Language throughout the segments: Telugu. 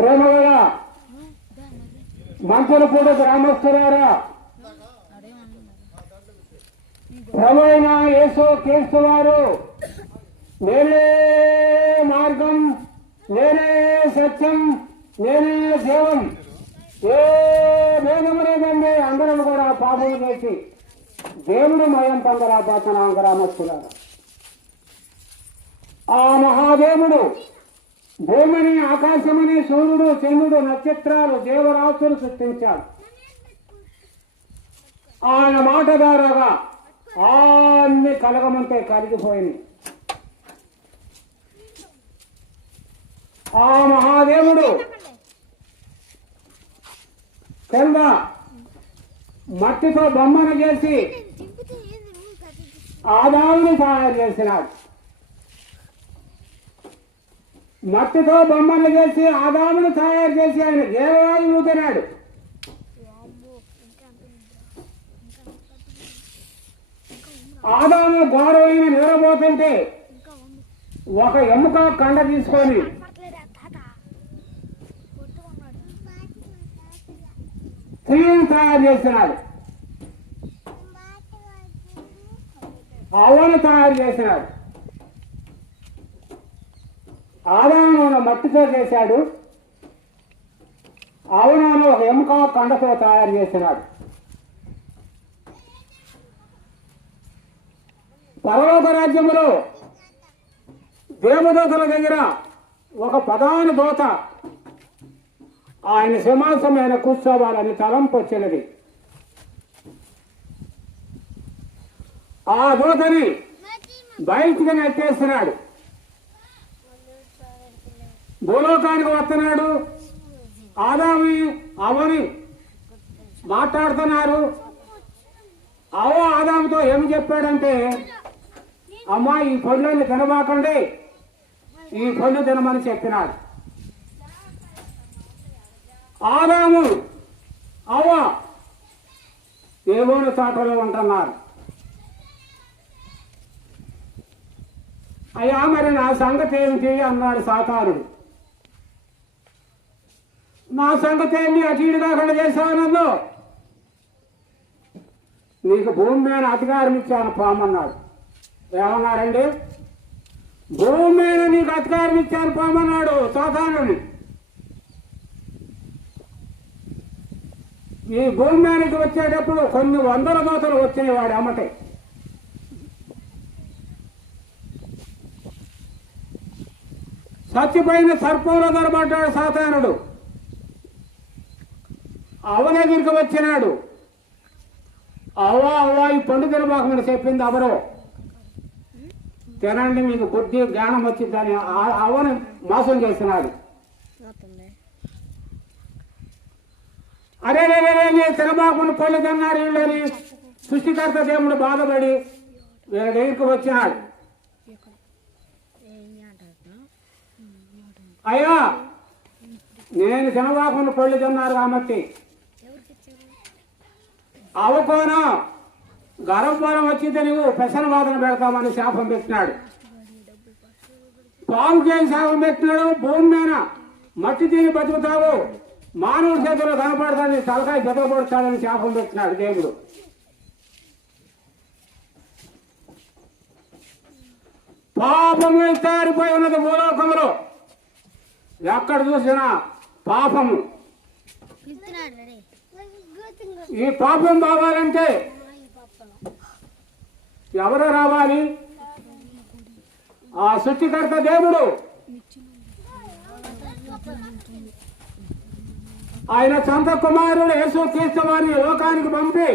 ప్రేమ గల మంచలపూడి గ్రామస్తులారా ప్రభు అయిన యేసు క్రీస్తు వారు నేనే మార్గం నేనే సత్యం నేనే జీవం ఏ భేదం లేదండి అందరం కూడా పాపం చేసి దేవుడు మయం పొందరాపోతున్నాం గ్రామస్తులారా. ఆ మహాదేవుడు భూమిని ఆకాశమని సూర్యుడు చంద్రుడు నక్షత్రాలు దేవరాశులు సృష్టించాడు. ఆయన మాట ద్వారాగా అన్ని కలగమంటే కలిగిపోయింది ఆ మహాదేవుడు కింద మట్టితో బొమ్మను చేసి ఆదాముని తయారు చేసినాడు. మట్టితో బొమ్మలు చేసి ఆదామును తయారు చేసి ఆయన దేవాయువు ఊదినాడు ఆదాము గౌరవమైన నిద్రపోతుంటే ఒక ఎముక కండ తీసుకొని స్త్రీని తయారు చేసినాడు అవను తయారు చేసినాడు ఆదామును మట్టితో చేశాడు. అవనాను ఒక ఎముక కండతో తయారు చేసినాడు. పరలోక రాజ్యములో దేవదూతల దగ్గర ఒక ప్రధాన దూత ఆయన సింహాసమైన కూర్చోవాలని తలంపు వచ్చినది. ఆ దూతని బయటికి నెట్టేస్తున్నాడు భూలోకానికి వస్తున్నాడు. ఆదామి అవని మాట్లాడుతున్నారు. అవో ఆదాముతో ఏమి చెప్పాడంటే అమ్మా ఈ పళ్ళని తినబాకండి. ఈ పళ్ళు తినమని చెప్పినాడు. ఆదాము అవ దేవుని తోటలో ఉంటున్నారు. అయ్యా మరి నా సంగతి ఏమిటి? అన్నాడు సాతానుడు. నా సంగతి అటు ఇటు కాకుండా చేశావు నన్ను నీకు భూమి మీద అధికారం ఇచ్చాను పామన్నాడు. ఏమన్నాడండి? భూమి మీద నీకు అధికారం ఇచ్చాను పామన్నాడు సాతానుని. ఈ భూమి మీదకి వచ్చేటప్పుడు కొన్ని వందల దోతలు వచ్చినాయి వాడు అమ్మటే. చచ్చిపోయిన సర్పంలో దొరబడ్డాడు సాతానుడు. అవ దగ్గరికి వచ్చినాడు. అవ్వ అవ్వ ఈ పండు తినబాకమని చెప్పింది అవరు తినండి మీకు బుద్ధి జ్ఞానం వచ్చిందని ఆ- అవ్వని మోసం చేసినాడు. అరే రే తినబాకుండా పళ్ళు తిన్నారు వీళ్ళని సృష్టికర్త దేవుడు బాధపడి వీళ్ళ దగ్గరికి వచ్చినాడు. అయ్యా నేను తినబాకుండా పళ్ళు తిన్నారు కాబట్టి అవకోన గర్భఫలం వచ్చింది నువ్వు పెసర వాదన పెడతామని శాపం పెట్టినాడు. పాము ఏం శాపం పెట్టినాడు భూమి మీద మట్టి తిని బతుకుతావు మానవుడి చేతిలో కనపడతాడని తలకాయ జతపడతాడని శాపం పెట్టినాడు దేవుడు. పాపము తయారిపోయి ఉన్నది భూలోకంలో ఎక్కడ చూసినా పాపము. ఈ పాపం పోవాలంటే ఎవరు రావాలి? ఆ సృష్టికర్త దేవుడు. ఆయన సొంత కుమారుడు యేసు క్రీస్తు వారిని లోకానికి పంపి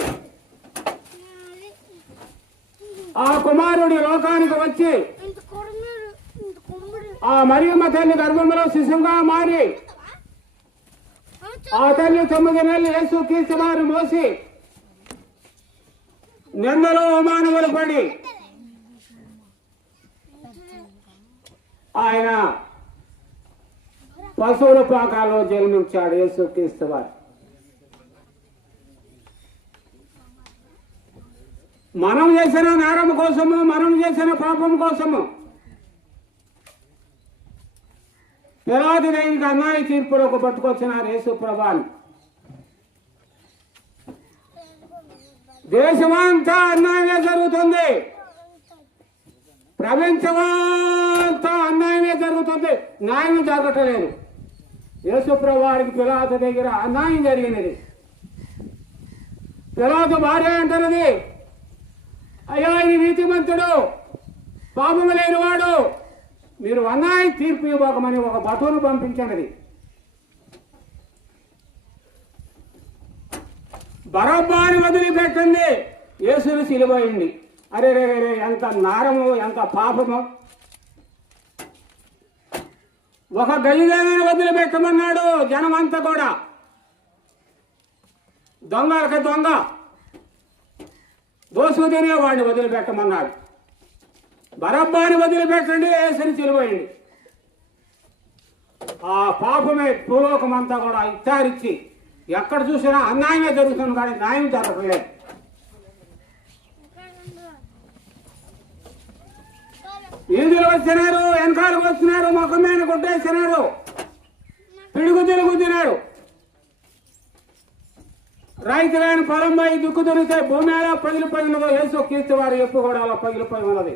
ఆ కుమారుడి లోకానికి వచ్చి ఆ మరియమ్మ తల్లి గర్భంలో శిశువుగా మారి ఆ తల్లి తొమ్మిది నెలలు యేసు క్రీస్తు వారు మోసి నిందలో అవమానములు పడి ఆయన పశువుల పాకాల్లో జన్మించాడు యేసు క్రీస్తు వారు. మనం చేసిన నేరం కోసము మనం చేసిన పాపం కోసము పిలాది దగ్గరికి అన్నాయి తీర్పులకు పట్టుకొచ్చినారు యేసు ప్రభాని. దేశమంతా అన్యాయమే జరుగుతుంది. ప్రపంచమంతా అన్యాయమే జరుగుతుంది. న్యాయం జరగటలేదు. యేసుప్రభానికి పిలాత దగ్గర అన్యాయం జరిగినది. పిలాత భార్య అంటున్నది అయ్యా ఈ నీతిమంతుడు పాపము లేనివాడు మీరు అన్యాయం తీర్పు ఇవ్వకమని ఒక బటువును పంపించినది బరబ్బాని వదిలిపెట్టండి. యేసుని సిలువయింది అరే రే రే, రే ఎంత నారము ఎంత పాపము. ఒక గలిదేవిని వదిలిపెట్టమన్నాడు జనమంతా కూడా. దొంగలకి దొంగ. దోసు తినేవాడిని వదిలిపెట్టమన్నాడు. బరబ్బాని వదిలిపెట్టండి యేసుని సిలువయింది ఆ పాపమే భూలోకమంతా కూడా ఇచ్చారిచ్చి ఎక్కడ చూసినా అన్యాయమే జరుగుతుంది కానీ న్యాయం జరగలేదు ఈదులు వచ్చినారు వెనకాలకు వచ్చినారు ముఖం మీద కొట్టేసినారు. పిడుగు తిరుగు తినారు రైతు కాని పొలం దుక్కు దొరికితే భూమి ఎలా ఉన్నదో యేసు కీర్తి వారు ఎప్పు కూడా అలా పగిలిపోయి ఉన్నది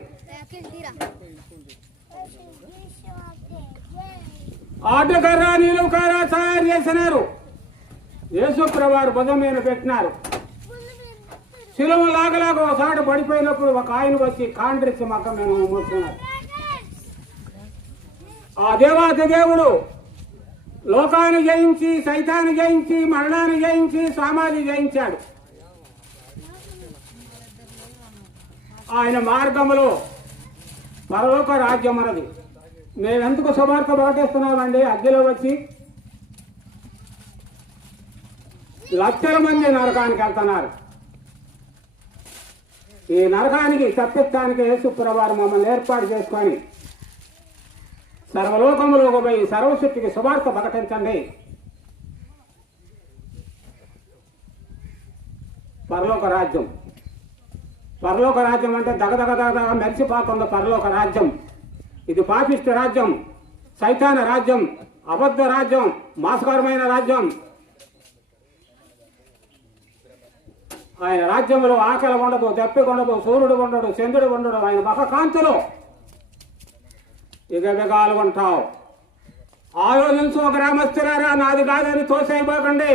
ఆటకర్ర నీలుకర్ర తయారు చేసినారు. యేసు వారు భుజం మీద పెట్టినారు. శిలువ లాగలాగ ఒకసారి పడిపోయినప్పుడు ఒక ఆయన వచ్చి కాండ్రిచ్చి మక్క మేము మోస్తున్నారు ఆ దేవాత దేవుడు లోకాన్ని జయించి సైతాన్ని జయించి మరణాన్ని జయించి సామాజిని జయించాడు. ఆయన మార్గములో పరలోక రాజ్యం అన్నది మేమెందుకు శుభార్త ప్రకటిస్తున్నామండి? అద్దెలో వచ్చి లక్షల మంది నరకానికి వెళ్తున్నారు. ఈ నరకానికి తప్పించడానికి యేసుప్రవారు మమ్మల్ని ఏర్పాటు చేసుకొని సర్వలోకములోకి పోయి సర్వశక్తికి శుభార్త ప్రకటించండి. పరలోక రాజ్యం. పరలోక రాజ్యం అంటే దగదగ దగదగ మెరిసిపోతుంది పరలోక రాజ్యం. ఇది పాపిష్ట రాజ్యం సైతాన రాజ్యం అబద్ధ రాజ్యం మాసకరమైన రాజ్యం. ఆయన రాజ్యంలో ఆకలి ఉండదు దెప్పి ఉండదు సూర్యుడు ఉండడు చంద్రుడు ఉండడు ఆయన మఖ కాంతిలో ఇక ఉంటావు ఆలోచించు ఒక గ్రామస్తులారా నాది కాదని తోసైపోకండి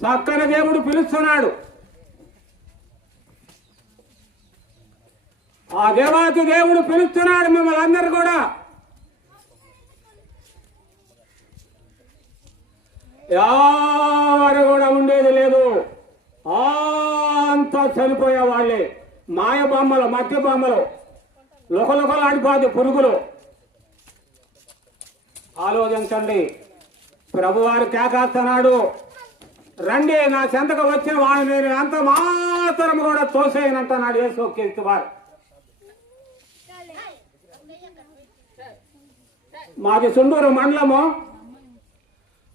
చక్కన దేవుడు పిలుస్తున్నాడు. ఆ దేవాతి దేవుడు పిలుస్తున్నాడు మిమ్మల్ని అందరు కూడా. ఎవరు కూడా ఉండేది లేదు. అంతా చనిపోయే వాళ్ళే మాయ బొమ్మలు మధ్య బొమ్మలు లుకలుకలు పురుగులు. ఆలోచించండి. ప్రభువారు కేకాస్తున్నాడు రండి నా చెంతకు వచ్చిన వాడిని నేను ఎంత మాత్రం కూడా తోసేయనంటున్నాడు యేసు కీర్తి వారు. మాది సుండూరు మండలము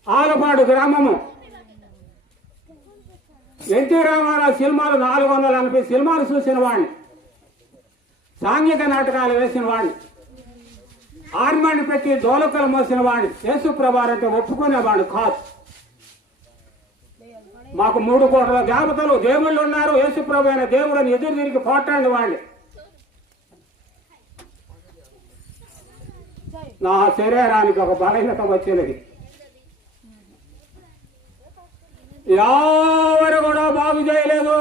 ఆలపాడు గ్రామము. ఎన్టీ రామారావు సినిమాలు నాలుగు వందల ఎనభై సినిమాలు చూసిన వాడిని. సాంఘిక నాటకాలు వేసిన వాడిని. ఆర్మాన్ని పెట్టి దోలకలు మోసిన వాడిని. యేసుప్రభారంటే ఒప్పుకునేవాడు కాదు. మాకు మూడు కోట్ల దేవతలు దేవుళ్ళు ఉన్నారు. యేసుప్రభు అయిన దేవుడని ఎదురు తిరిగి పోటాండి వాడిని. నా శరీరానికి ఒక బలహీనత వచ్చినది. ఎవరు కూడా బాగు చేయలేదు.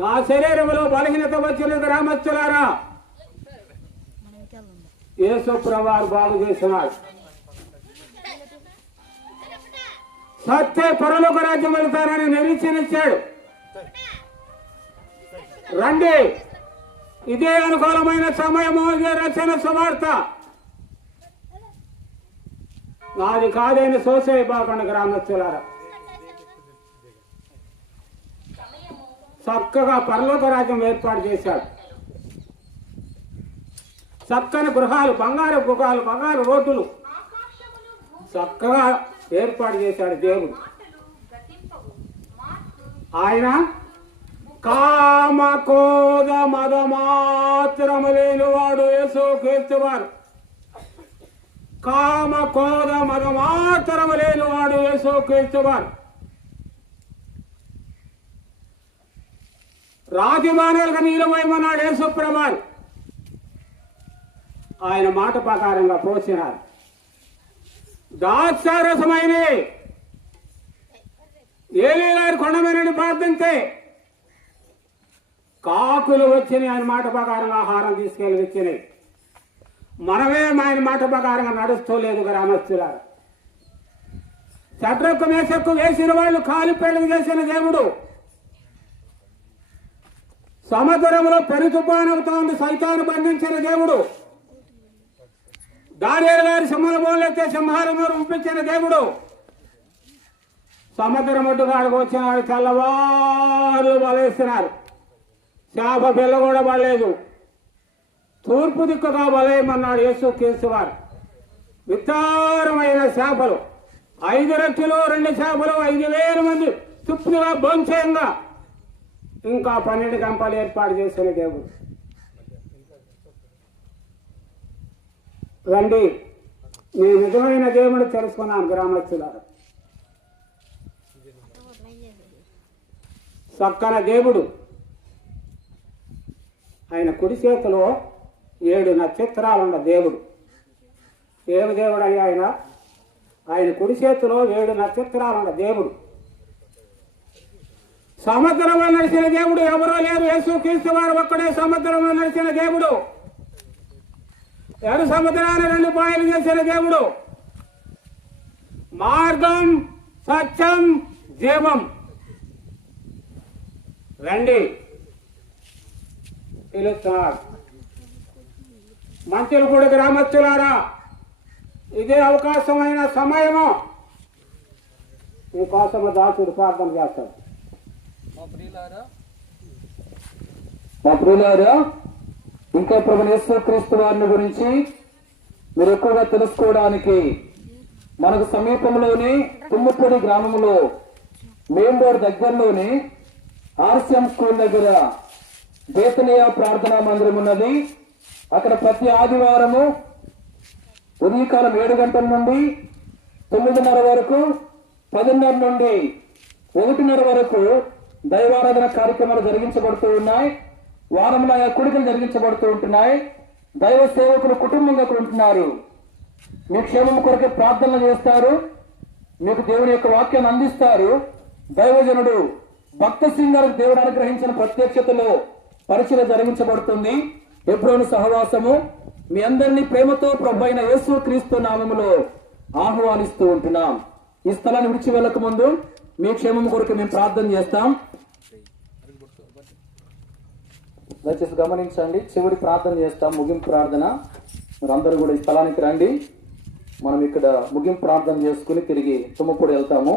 నా శరీరంలో బలహీనత వచ్చిన గ్రామస్తులారా యేసుప్రవారు బాగు చేస్తున్నాడు సత్య పరలోక రాజ్యం వెళ్తారని నిరీక్షణించాడు రండి. ఇదే అనుకూలమైన సమయము ఇదే రచన సువార్త. నాది కాదని సోసేయబాకండి గ్రామస్తులారా. చక్కగా పరలోక రాజ్యం ఏర్పాటు చేశాడు. చక్కని గృహాలు బంగారు గృహాలు బంగారు రోడ్డులు చక్కగా ఏర్పాటు చేశాడు దేవుడు. ఆయన కామ కోద మద మాత్రము లేనివాడు యేసు క్రీస్తువారు కామ కోద మద మాత్రము లేనివాడు యేసు క్రీస్తువారు రాజమానాలకు నీలమయమన్నాడు యేసు ప్రభారు ఆయన మాట ప్రకారంగా పోసినారు. దాత్సారసమైన ఏలీ గారి కొండమేనని ప్రార్థించే. కాకులు వచ్చినాయి ఆయన మాట ప్రకారంగా ఆహారం తీసుకెళ్ళి వచ్చినాయి మనమే ఆయన మాట ప్రకారంగా నడుస్తూ లేదు గ్రామస్తులారు చట్రకు మేసక్కు వేసిన వాళ్ళు కాలిపేళ్ళకు చేసిన దేవుడు. సముద్రంలో పెను ఉంది సైతాన్ని బంధించిన దేవుడు. దానియేలు గారి సింహల బోలెత్తే సింహాలను రూపించిన దేవుడు. సముద్రం ఒడ్డుగాడికి వచ్చిన వాళ్ళు తెల్లవారు బలేస్తున్నారు. చేప పిల్ల కూడా పడలేదు. తూర్పు దిక్కుగా వలయమన్నాడు యేసు కేసువారు విస్తారమైన చేపలు. ఐదు రెక్కలు రెండు చేపలు ఐదు వేల మంది తృప్తిగా భోంచేయంగా ఇంకా పన్నెండు గంపలు ఏర్పాటు చేసిన దేవుడు. రండి నేను నిజమైన దేవుడు తెలుసుకున్నాను గ్రామస్తులారు. సక్కన దేవుడు. ఆయన కుడి చేతిలో ఏడు నక్షత్రాలున్న దేవుడు. ఏమి దేవుడు అయ్యా ఆయన? ఆయన కుడి చేతిలో ఏడు నక్షత్రాలున్న దేవుడు. సముద్రంలో నడిచిన దేవుడు ఎవరో లేరు. యేసు క్రీస్తు వారు ఒక్కడే సముద్రంలో నడిచిన దేవుడు. ఎడు సముద్రాన్ని రెండు పాయలు చేసిన దేవుడు. మార్గం సత్యం జీవం. రండి. పిలుస్తాడు. మంచులు కూడా గ్రామస్తులారా ఇదే అవకాశమైన సమయము. మీకోసము దాసుడు ప్రార్థన చేస్తాడు. ప్రియులారా ఇంకా ప్రభు యేసుక్రీస్తు వారిని గురించి మీరు ఎక్కువగా తెలుసుకోవడానికి మనకు సమీపంలోని తుమ్మపూడి గ్రామంలో మెయిన్ రోడ్ దగ్గరలోని ఆర్సిఎం స్కూల్ దగ్గర బేతనీయ ప్రార్థనా మందిరం ఉన్నది. అక్కడ ప్రతి ఆదివారము ఉదయకాలం ఏడు గంటల నుండి తొమ్మిదిన్నర వరకు పదిన్నర నుండి ఒకటిన్నర వరకు దైవారాధన కార్యక్రమాలు జరిగించబడుతూ ఉన్నాయి. వారంలో ఆయా కుడికలు జరిగించబడుతూ ఉంటున్నాయి. దైవ సేవకులు కుటుంబంగా అక్కడ ఉంటున్నారు. మీ క్షేమం కొరకే ప్రార్థనలు చేస్తారు. మీకు దేవుని యొక్క వాక్యాన్ని అందిస్తారు. దైవజనుడు భక్త సింగారు దేవుడు అనుగ్రహించిన ప్రత్యక్షతలో పరిచయం జరిగించబడుతుంది. ఎబ్రోను సహవాసము మీ అందరినీ ప్రేమతో ప్రభైన యేసు క్రీస్తు నామములో ఆహ్వానిస్తూ ఉంటున్నాం. ఈ స్థలాన్ని విడిచి వెళ్ళక ముందు మీ క్షేమం కొరకు మేము ప్రార్థన చేస్తాం. దయచేసి గమనించండి చివరి ప్రార్థన చేస్తాం ముగింపు ప్రార్థన. మీరందరూ కూడా ఈ స్థలానికి రండి. మనం ఇక్కడ ముగింపు ప్రార్థన చేసుకుని తిరిగి తుమ్మపూడి వెళ్తాము.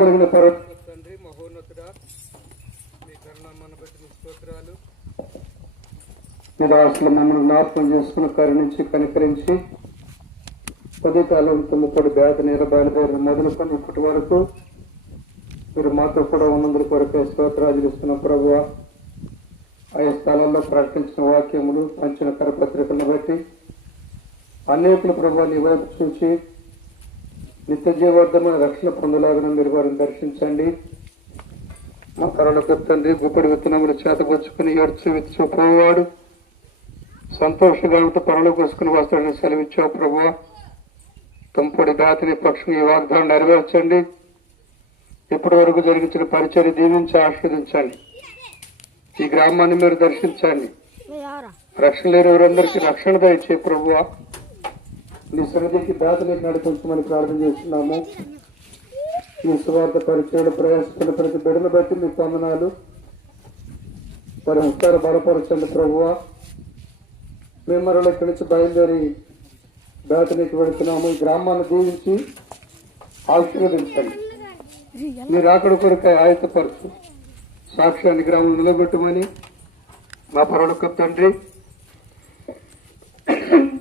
కలిగిన తండ్రి మహోన్నతుడా మీ కరుణమ్మను బట్టి మీ స్తోత్రాలు. నిరాశలు మమ్మల్ని జ్ఞాపకం చేసుకుని కరుణించి కనికరించి పదికాలం తుమ్మపడి బ్యాధ నీర బయలుదేరిన మొదలుకొని ఇప్పటి వరకు మీరు మాతో కూడా ఉన్నందుల కొరకే స్తోత్రాలు ఇస్తున్న ప్రభు ఆయా స్థలాల్లో ప్రకటించిన వాక్యములు పంచిన కరపత్రికలను బట్టి అనేకుల ప్రభు ఇవ్వడం చూసి నిత్య జీవార్థమైన రక్షణ పొందలాగిన మీరు వారిని దర్శించండి. మా కరుణకు తండ్రి గుప్పడి విత్తనములు చేతపరుచుకుని ఏడ్చు విచ్చు ప్రభువాడు సంతోషంగా ఉంటూ పనులు కోసుకుని వస్తాడని సెలవిచ్చావు ప్రభు. తంపొడి దాతిని పక్షం ఈ వాగ్దానం నెరవేర్చండి. ఇప్పటి వరకు జరిగించిన పరిచయం దీవించి ఆస్వాదించండి ఈ గ్రామాన్ని మీరు దర్శించండి. రక్షణ లేని వారందరికీ రక్షణ దయచే ప్రభువా. నీ సన్నిధికి దాతలకు నడిపించమని ప్రార్థన చేస్తున్నాము. ఈ సువార్త పరిచయం ప్రయాసపడిన ప్రతి బిడ్డను బట్టి మీ వందనాలు. వారి హస్తాలు బలపరచండి ప్రభువా. మేము ఇక్కడి నుంచి బయలుదేరి దాతనికి వెళుతున్నాము ఈ గ్రామాన్ని దీవించి ఆశీర్వదించండి. మీరు అక్కడ కొరకై ఆయతపరచు సాక్ష్యాన్ని గ్రామం నిలబెట్టమని మా పరలోక తండ్రి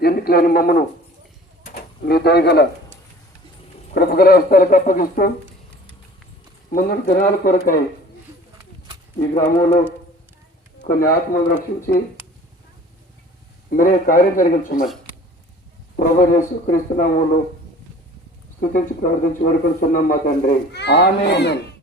ఎన్నికలేని మమ్మను మీ దయగల కృపగల హస్తాలకు అప్పగిస్తూ ముందు దినాల కొరకాయి ఈ గ్రామంలో కొన్ని ఆత్మలు రక్షించి మీరే కార్యం జరిగించమని ప్రభు యేసు క్రీస్తు నామంలో ప్రార్థించి వేడుకొడుతున్నాం మా తండ్రి. ఆమె